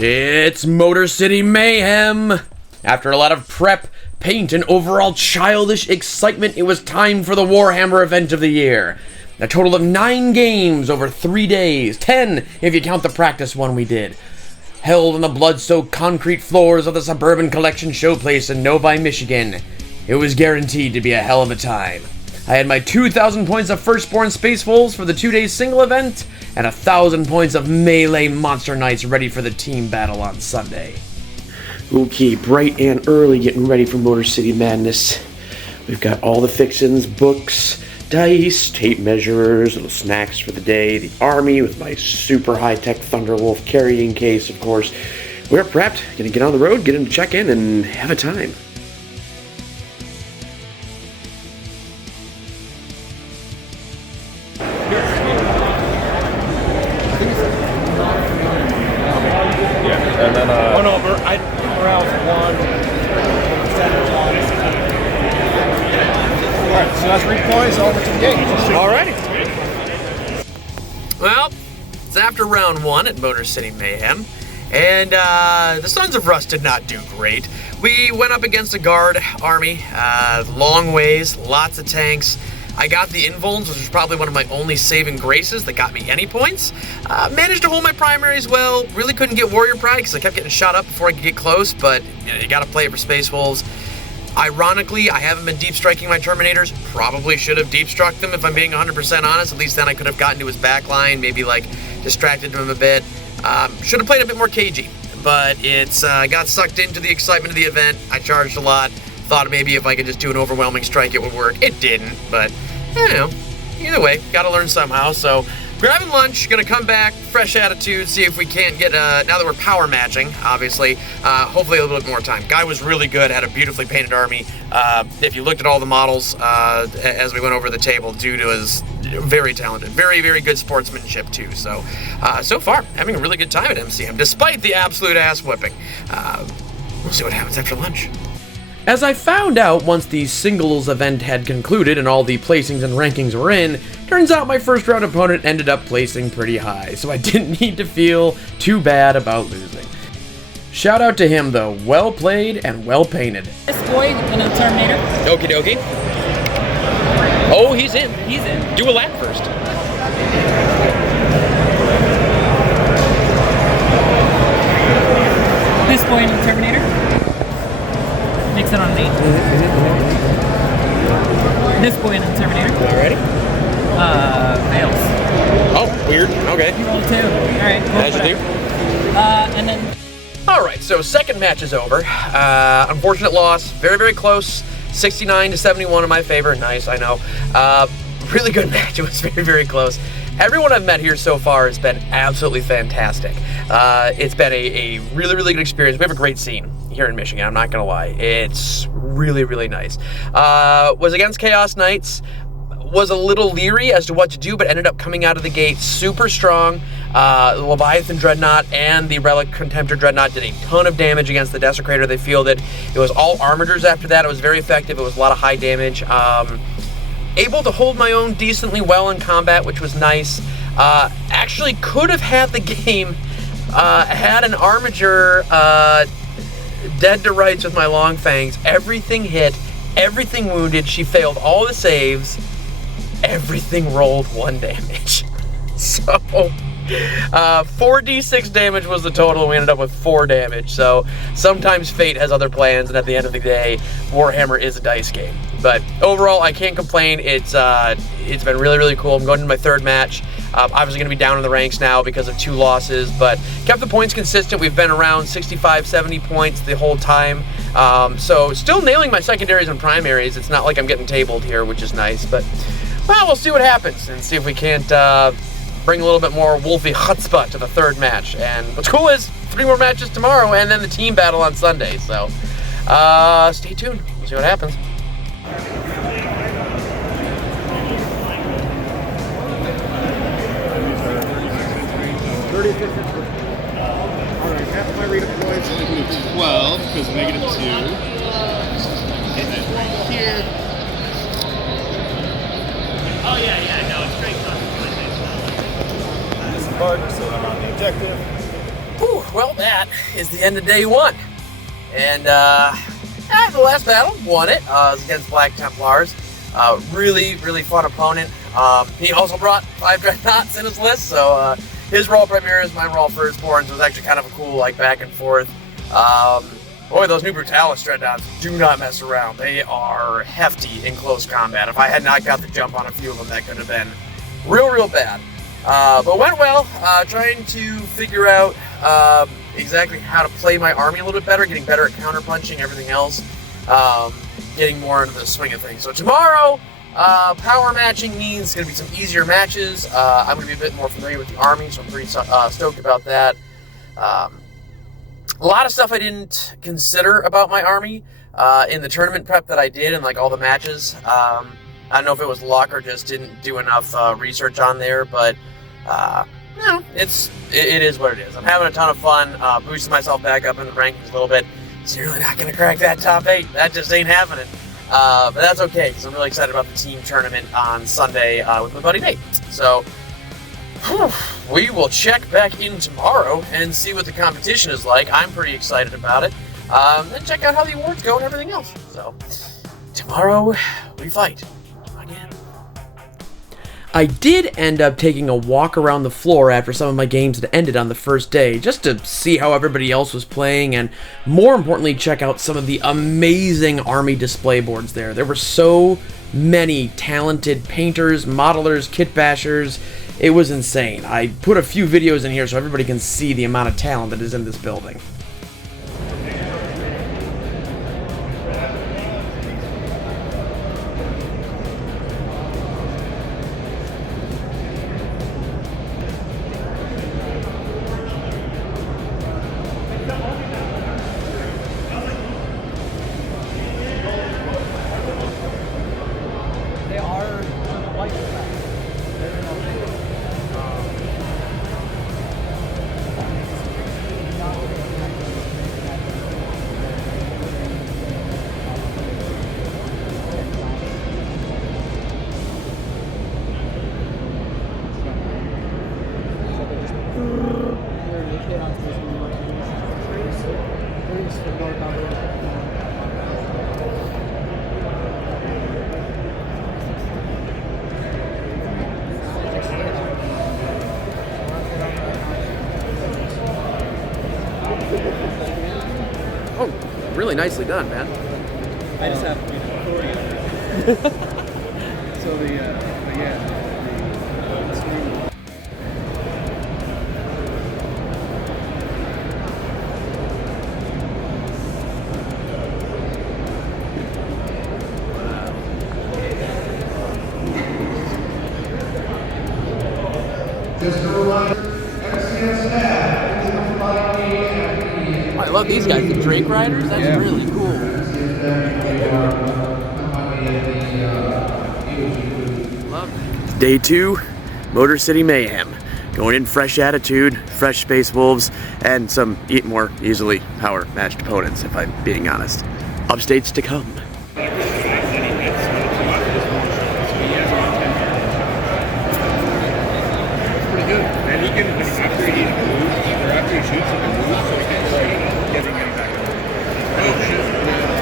It's Motor City Mayhem! After a lot of prep, paint, and overall childish excitement, it was time for the Warhammer event of the year. A total of 9 games over 3 days, 10 if you count the practice one we did. Held on the blood-soaked concrete floors of the Suburban Collection Showplace in Novi, Michigan. It was guaranteed to be a hell of a time. I had my 2,000 points of Firstborn Space Wolves for the 2-day single event, and 1,000 points of Melee Monster Knights ready for the team battle on Sunday. Okay, bright and early getting ready for Motor City Madness. We've got all the fixins, books, dice, tape measures, little snacks for the day, the army with my super high-tech Thunderwolf carrying case, of course. We're prepped, gonna get on the road, get into check-in, and have a time. And then, oh no, morale's 1. Alright, so that's 3 points over to the gate. Alrighty. Well, it's after round 1 at Motor City Mayhem, and the Sons of Rust did not do great. We went up against a guard army, long ways, lots of tanks. I got the invulns, which was probably one of my only saving graces that got me any points. Managed to hold my primaries well. Really couldn't get Warrior Pride because I kept getting shot up before I could get close, but you gotta play it for Space Wolves. Ironically, I haven't been deep striking my Terminators. Probably should have deep struck them if I'm being 100% honest. At least then I could have gotten to his back line, maybe like distracted him a bit. Should have played a bit more cagey, but it's got sucked into the excitement of the event. I charged a lot. Thought maybe if I could just do an overwhelming strike it would work. It didn't, but you know, either way, gotta learn somehow. So grabbing lunch, gonna come back, fresh attitude, see if we can't get, now that we're power matching, obviously, hopefully a little bit more time. Guy was really good, had a beautifully painted army. If you looked at all the models as we went over the table, dude was very talented. Very, very good sportsmanship too. So, so far, having a really good time at MCM, despite the absolute ass whipping. We'll see what happens after lunch. As I found out once the singles event had concluded and all the placings and rankings were in, turns out my first round opponent ended up placing pretty high, so I didn't need to feel too bad about losing. Shout out to him though, well played and well painted. This boy in the Terminator. Okie dokie. Oh, he's in. He's in. Do a lap first. This boy in the Terminator. Mix it on an 8. This boy in the Terminator. Alrighty. Fails. Oh, weird. Okay. Roll 2. Alright. As you do. And then. Alright, so second match is over. Unfortunate loss. Very, very close. 69-71 in my favor. Nice, I know. Really good match. It was very, very close. Everyone I've met here so far has been absolutely fantastic. It's been a really, really good experience. We have a great scene here in Michigan, I'm not gonna lie. It's really, really nice. Was against Chaos Knights. Was a little leery as to what to do, but ended up coming out of the gate super strong. The Leviathan Dreadnought and the Relic Contemptor Dreadnought did a ton of damage against the Desecrator they fielded. It was all armatures after that. It was very effective. It was a lot of high damage. Able to hold my own decently well in combat, which was nice. Actually could have had the game, had an armature dead to rights with my long fangs. Everything hit, everything wounded. She failed all the saves. Everything rolled 1 damage. So 4d6 damage was the total. We ended up with 4 damage. So sometimes fate has other plans, and at the end of the day, Warhammer is a dice game. But overall, I can't complain. It's been really, really cool. I'm going into my 3rd match. Obviously going to be down in the ranks now because of 2 losses, but kept the points consistent. We've been around 65, 70 points the whole time. So still nailing my secondaries and primaries. It's not like I'm getting tabled here, which is nice. But, well, we'll see what happens and see if we can't bring a little bit more Wolfie chutzpah to the 3rd match. And what's cool is 3 more matches tomorrow and then the team battle on Sunday. So stay tuned. We'll see what happens. Alright, half of my redeploys and we do 12 because -2. And then right here. Oh yeah, no, it's straight concentration. This is Bart, so I'm on the objective. Whew. well, that is the end of day 1. And the last battle, won it. It was against Black Templars. Really, really fun opponent. He also brought 5 Dreadnoughts in his list, so his role Primaris, my role Firstborns was actually kind of a cool, like, back and forth. Boy, those new Brutalis Dreadnoughts do not mess around. They are hefty in close combat. If I had not got the jump on a few of them, that could have been real, real bad. But went well, trying to figure out exactly how to play my army a little bit better, getting better at counterpunching, everything else, getting more into the swing of things. So tomorrow, power matching means it's going to be some easier matches. I'm going to be a bit more familiar with the army, so I'm pretty stoked about that. A lot of stuff I didn't consider about my army in the tournament prep that I did and like all the matches. I don't know if it was luck or just didn't do enough research on there, but no, it is what it is. I'm having a ton of fun, boosting myself back up in the rankings a little bit. So you're really not going to crack that top 8. That just ain't happening. But that's okay, because I'm really excited about the team tournament on Sunday with my buddy Nate. So we will check back in tomorrow and see what the competition is like. I'm pretty excited about it. Then check out how the awards go and everything else. So tomorrow we fight again. I did end up taking a walk around the floor after some of my games had ended on the first day, just to see how everybody else was playing, and more importantly, check out some of the amazing army display boards there. There were so many talented painters, modelers, kit bashers. It was insane. I put a few videos in here so everybody can see the amount of talent that is in this building. Oh, really nicely done, man. I just have authority on it. So yeah. I love these guys, the Drake Riders. That's really cool. Day 2, Motor City Mayhem. Going in fresh attitude, fresh Space Wolves, and some more easily power matched opponents, if I'm being honest. Upstates to come. And he can, after he moves, or after he shoots, he can move, so he can like get him back up. Oh shit,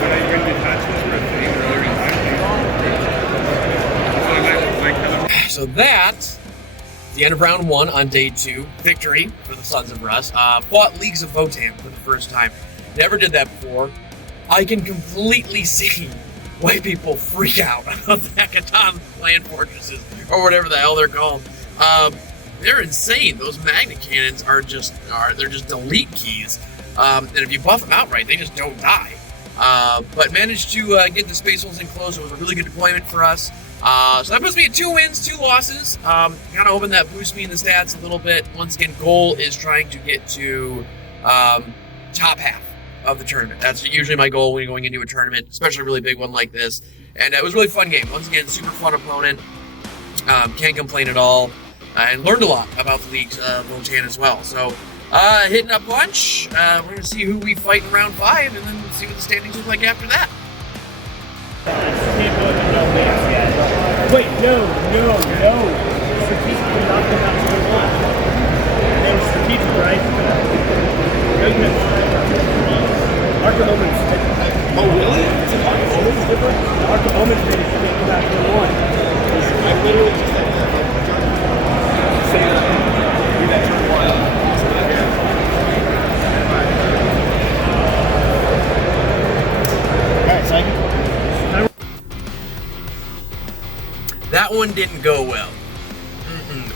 when I bring the attachments for a thing earlier in time, So that's the end of round 1 on day 2. Victory for the Sons of Rust. Fought Leagues of Votan for the first time. Never did that before. I can completely see why people freak out about the Hekaton land fortresses, or whatever the hell they're called. They're insane. Those magnet cannons they're just delete keys. And if you buff them outright, they just don't die. But managed to get the Space Wolves in close. It was a really good deployment for us. So that puts me at 2 wins, 2 losses. Kind of hoping that boosts me in the stats a little bit. Once again, goal is trying to get to top half of the tournament. That's usually my goal when you're going into a tournament, especially a really big one like this. And it was a really fun game. Once again, super fun opponent. Can't complain at all. And learned a lot about the leagues of Votan as well. So, hitting up lunch. We're going to see who we fight in round 5, and then see what the standings look like after that. Wait, no. Strategically not the strategic, right? Arc of Omens. Oh, really? It's an Arc of Omens different? The Arc of Omens made it came back to one. I literally just like saying that. Read that turn one. Alright, second. That one didn't go well.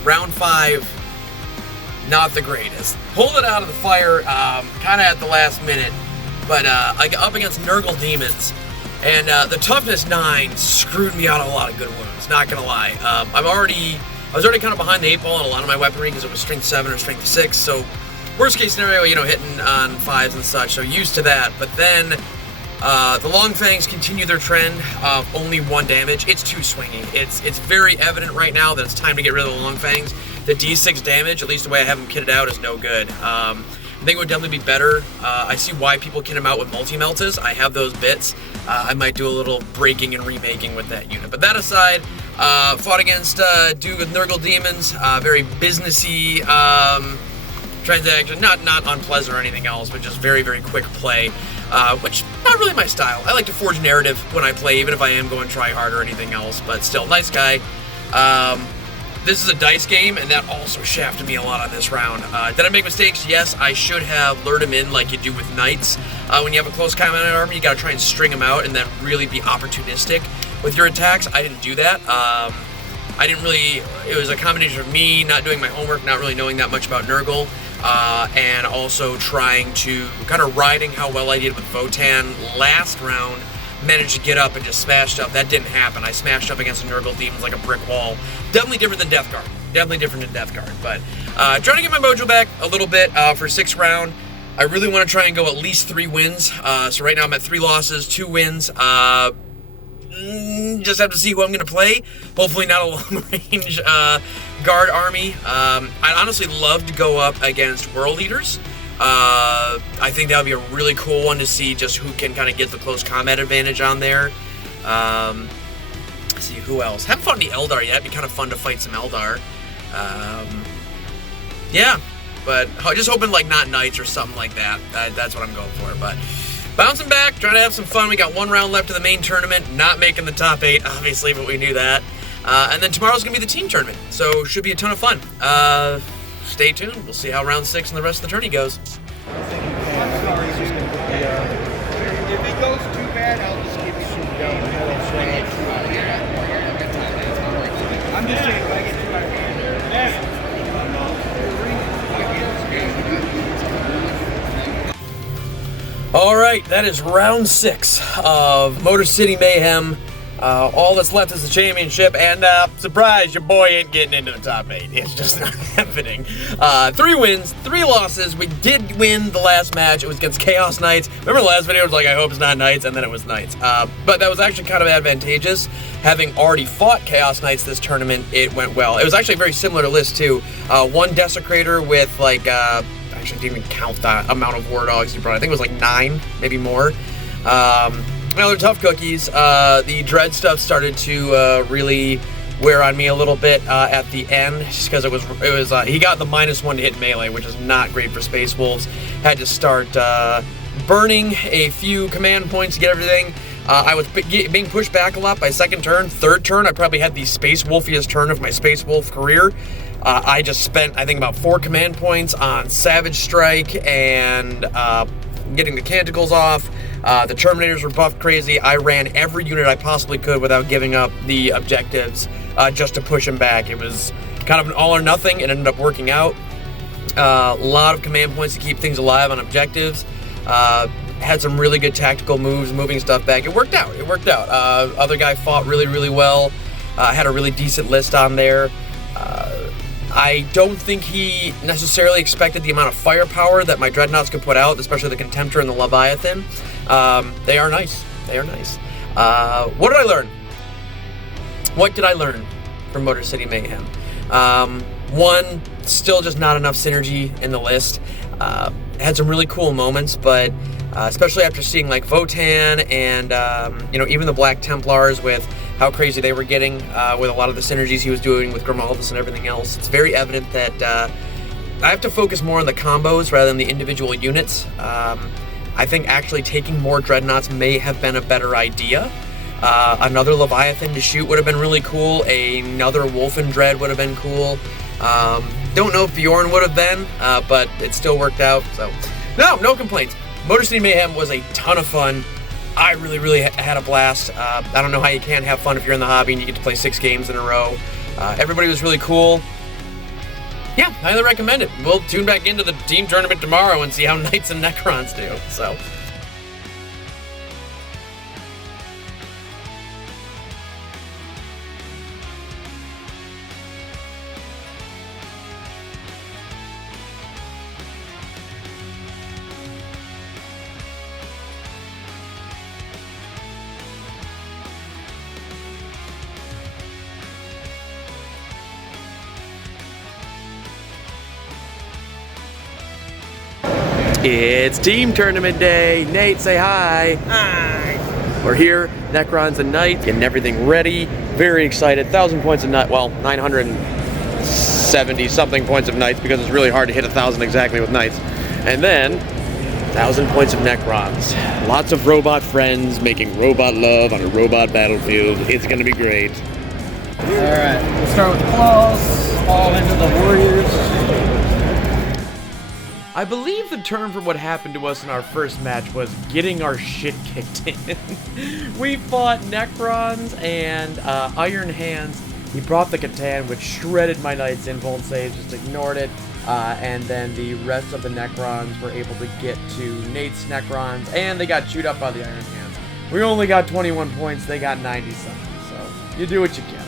Round 5, not the greatest. Pulled it out of the fire kind of at the last minute, but I got up against Nurgle Demons, and the toughness 9 screwed me out of a lot of good wounds, not gonna lie. I was already kind of behind the 8 ball on a lot of my weaponry because it was strength 7 or strength 6, so worst case scenario, hitting on 5s and such, so used to that. But then the Long Fangs continue their trend of only 1 damage. It's too swingy. It's very evident right now that it's time to get rid of the Long Fangs. The D6 damage, at least the way I have them kitted out, is no good. I think it would definitely be better. I see why people kit them out with multi-meltas. I have those bits. I might do a little breaking and remaking with that unit. But that aside, fought against dude with Nurgle Demons. Very businessy transaction. Not unpleasant or anything else, but just very, very quick play. Which, not really my style. I like to forge narrative when I play, even if I am going try hard or anything else, but still, nice guy. This is a dice game, and that also shafted me a lot on this round. Did I make mistakes? Yes, I should have lured him in like you do with knights. When you have a close combat army, you gotta try and string them out and then really be opportunistic with your attacks. I didn't do that. It was a combination of me not doing my homework, not really knowing that much about Nurgle, and also trying to kind of riding how well I did with Votan last round. Managed to get up and just smashed up. That didn't happen. I smashed up against the Nurgle Demons like a brick wall. Definitely different than Death Guard. But trying to get my mojo back a little bit for 6th round. I really want to try and go at least 3 wins. So right now I'm at 3 losses, 2 wins. Just have to see who I'm going to play. Hopefully not a long-range guard army. I'd honestly love to go up against World Eaters. I think that would be a really cool one to see just who can kind of get the close combat advantage on there. Let's see, who else? Haven't fought any Eldar yet. It'd be kind of fun to fight some Eldar. Yeah, but just hoping like not Knights or something like that. That's what I'm going for. But bouncing back, trying to have some fun. We got 1 round left of the main tournament. Not making the top 8, obviously, but we knew that. And then tomorrow's going to be the team tournament. So should be a ton of fun. Stay tuned. We'll see how round 6 and the rest of the tourney goes. If it goes too bad, I'll just give you some down. I'm just saying, if I get too bad. All right, that is round 6 of Motor City Mayhem. All that's left is the championship, and surprise, your boy ain't getting into the top 8. It's just not happening. 3 wins, 3 losses. We did win the last match. It was against Chaos Knights. Remember the last video? It was like, I hope it's not Knights, and then it was Knights. But that was actually kind of advantageous. Having already fought Chaos Knights this tournament, it went well. It was actually a very similar list, too. 1 Desecrator with, like, actually didn't even count the amount of War Dogs you brought. I think it was like 9, maybe more. They're tough cookies. The dread stuff started to really wear on me a little bit at the end, just because it was he got the -1 to hit melee, which is not great for Space Wolves. Had to start burning a few command points to get everything. I was being pushed back a lot by 2nd turn. 3rd turn, I probably had the Space Wolfiest turn of my Space Wolf career. I just spent, I think, about 4 command points on Savage Strike and getting the Canticles off. The Terminators were buffed crazy. I ran every unit I possibly could without giving up the objectives just to push them back. It was kind of an all or nothing. It ended up working out. A lot of command points to keep things alive on objectives. Had some really good tactical moves, moving stuff back. It worked out. Other guy fought really, really well. Had a really decent list on there. I don't think he necessarily expected the amount of firepower that my Dreadnoughts could put out, especially the Contemptor and the Leviathan. They are nice. What did I learn? What did I learn from Motor City Mayhem? 1, still just not enough synergy in the list. Had some really cool moments, but especially after seeing like Votan and even the Black Templars with how crazy they were getting with a lot of the synergies he was doing with Grimaldus and everything else. It's very evident that I have to focus more on the combos rather than the individual units. I think actually taking more Dreadnoughts may have been a better idea. Another Leviathan to shoot would have been really cool. Another Wolfen Dread would have been cool. Don't know if Bjorn would have been, but it still worked out. So, no complaints. Motor City Mayhem was a ton of fun. I really had a blast. I don't know how you can't have fun if you're in the hobby and you get to play 6 games in a row. Everybody was really cool. Yeah, highly recommend it. We'll tune back into the team tournament tomorrow and see how Knights and Necrons do. So. It's team tournament day. Nate, say hi. Hi. We're here, Necrons and Knights, getting everything ready. Very excited. 1,000 points of Knights. Well, 970 something points of Knights because it's really hard to hit 1,000 exactly with Knights. And then 1,000 points of Necrons. Lots of robot friends making robot love on a robot battlefield. It's gonna be great. Alright, we'll start with the claws, fall into the warriors. I believe the term for what happened to us in our first match was getting our shit kicked in. We fought Necrons and Iron Hands. He brought the Catan, which shredded my Knight's invuln saves, just ignored it. And then the rest of the Necrons were able to get to Nate's Necrons, and they got chewed up by the Iron Hands. We only got 21 points, they got 90 something, so you do what you can.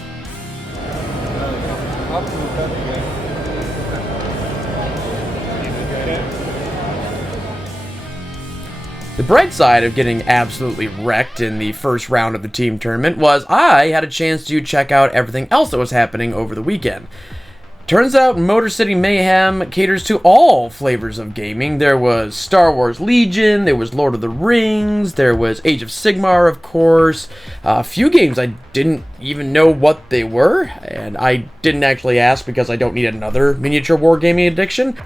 The bright side of getting absolutely wrecked in the first round of the team tournament was I had a chance to check out everything else that was happening over the weekend. Turns out Motor City Mayhem caters to all flavors of gaming. There was Star Wars Legion, there was Lord of the Rings, there was Age of Sigmar, of course. A few games I didn't even know what they were, and I didn't actually ask because I don't need another miniature wargaming addiction.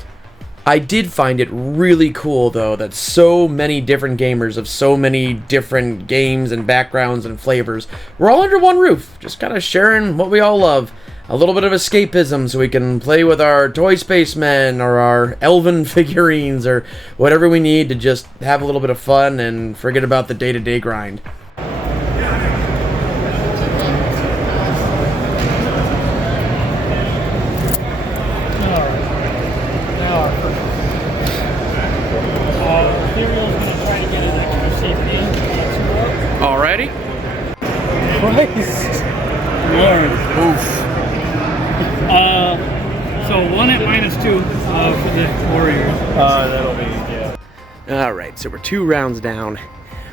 I did find it really cool, though, that so many different gamers of so many different games and backgrounds and flavors were all under one roof, just kind of sharing what we all love. A little bit of escapism so we can play with our toy spacemen or our elven figurines or whatever we need to just have a little bit of fun and forget about the day-to-day grind. Alrighty? Christ. Lord. Oof. So 1 at -2 for the Warriors. That'll be, yeah. Alright, so we're 2 rounds down.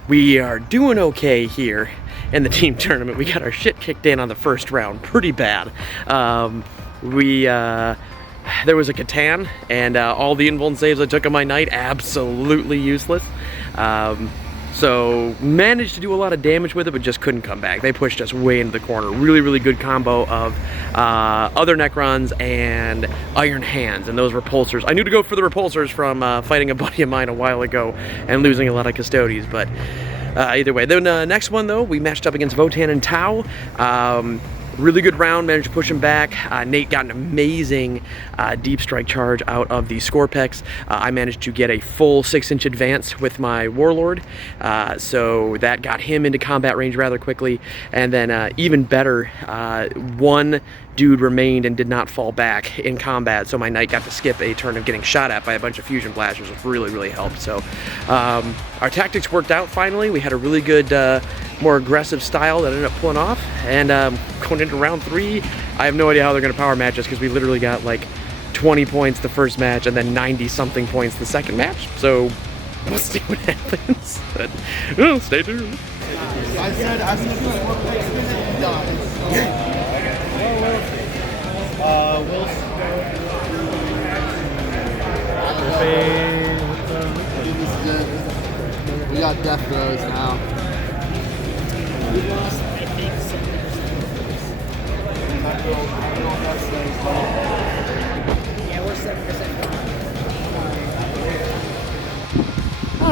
We are doing okay here in the team tournament. We got our shit kicked in on the first round pretty bad. There was a Catan, and all the invuln saves I took on my Knight, absolutely useless. So managed to do a lot of damage with it, but just couldn't come back. They pushed us way into the corner. Really good combo of other Necrons and Iron Hands, and those repulsors. I knew to go for the repulsors from fighting a buddy of mine a while ago and losing a lot of Custodes, but either way. Then next one, though, we matched up against Votan and Tau. Really good round, managed to push him back. Nate got an amazing deep strike charge out of the Scorpex. I managed to get a full 6-inch advance with my Warlord, so that got him into combat range rather quickly. And then even better, one dude remained and did not fall back in combat, so my Knight got to skip a turn of getting shot at by a bunch of fusion blasters, which really helped. So our tactics worked out finally. We had a really good, more aggressive style that ended up pulling off, and going into round 3, I have no idea how they're going to power match us because we literally got like 20 points the first match and then 90 something points the second match, so we'll see what happens. But stay tuned. I said we got death throws now. Yeah, we're 7%.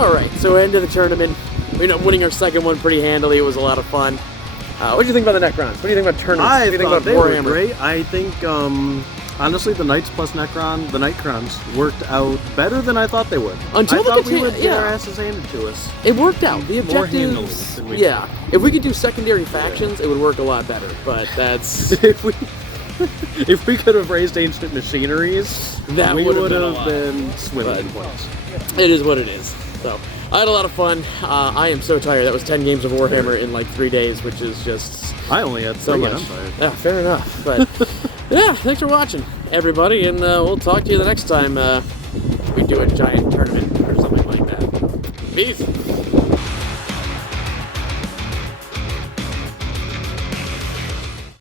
All right, so end of the tournament. We ended up winning our second one pretty handily. It was a lot of fun. What do you think about the Necrons? What do you think about tournaments? What do you think about they were Warhammer? great. I think, honestly, the Knights plus Necron, the Nightcrons, worked out better than I thought they would. Until I the thought we Catan- would get yeah. our asses handed to us. It worked out. The More handily objectives, than we yeah. If we could do secondary factions, it would work a lot better. But that's If we could have raised ancient machineries, That we would have would been a have lot. been swimming in points. it is what it is. So I had a lot of fun. I am so tired. That was 10 games of Warhammer in like 3 days, which is just I only had so 3 much. and I'm tired. Yeah, fair enough. But yeah, thanks for watching, everybody, and we'll talk to you the next time we do a giant tournament or something like that. Peace.